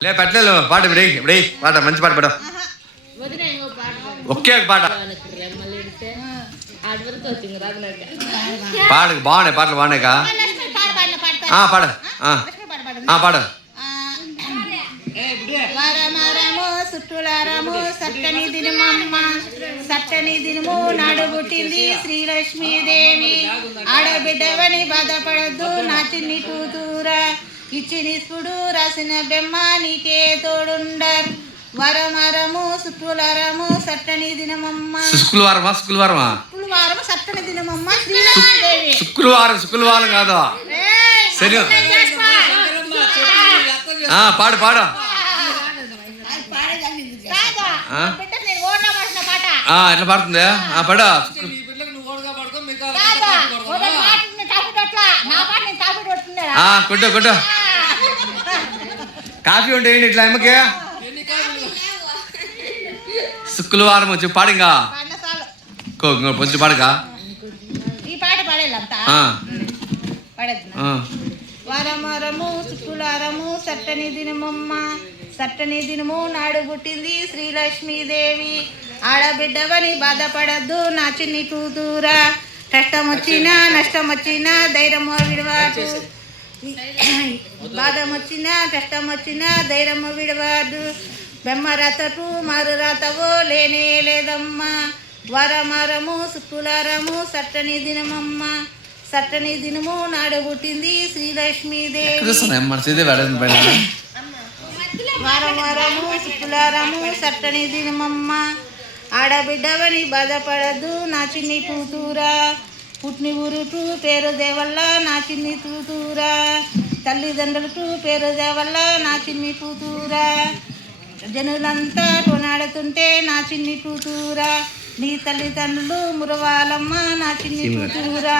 లే పెట్టలేదు పాట ఇప్పుడు ఇప్పుడు పాట మంచి పాట పాడు ఒకే ఒక పాట పాడు బాగున్నాయి పాటలు బాగున్నాయి కా పాడు పాడు వరమరము సుట్టులారము సట్టని దినమమ్మ సట్టని దినము నాడు పుట్టింది శ్రీలక్ష్మీదేవి ఆడబిడ్డవని బాధపడద్దు నా చిన్ని కూతురా ఇచ్చినిప్పుడు రాసిన బెమ్మ నీకే తోడుండర్ వరమరము సుట్టులారము సట్టని దినమమ్మ శుక్రవారమా శుక్రవారమా శుక్రవారం సట్టని దినమమ్మ శ్రీలక్ష్మీదేవి శుక్రవారం కాదు సరే పాడు పాడు ఎట్లా పాడుతుంది పాడు కొట్టు కొట్టు కాఫీ ఉంటే ఏంటి ఇట్లా అమ్మకి శుక్రవారం వచ్చి పాడు ఇంకా కొంచెం పాడుగా ఈ పాట పాడేలంతా వరమరము శుక్రవారము సట్టని దినమమ్మ సట్టని దినము నాడు పుట్టింది శ్రీలక్ష్మీదేవి ఆడబిడ్డవని బాధపడద్దు నా చిన్ని కూతురా కష్టం వచ్చినా నష్టం వచ్చినా ధైర్యము విడవాడు బాధం వచ్చినా కష్టం వచ్చినా ధైర్యము విడవాడు బెమ్మ రాతకు మారు రాతవో లేనే లేదమ్మా వరమరము శుక్రవారము సట్టని దినమమ్మ సట్టని దినము నాడు పుట్టింది శ్రీలక్ష్మీదేవి వరమరము శుక్రవారము సట్టని దినమమ్మ ఆడబిడ్డవని బాధపడద్దు నా చిన్ని కూతురా పుట్టిన ఊరుకు పేరు దేవల్ల నా చిన్ని కూతురా తల్లిదండ్రులకు పేరు దేవల్ల నా చిన్ని కూతురా జనులంతా కొనాడుతుంటే నా చిన్ని కూతురా నీ తల్లిదండ్రులు మురవాలమ్మ నా చిన్ని కూతురా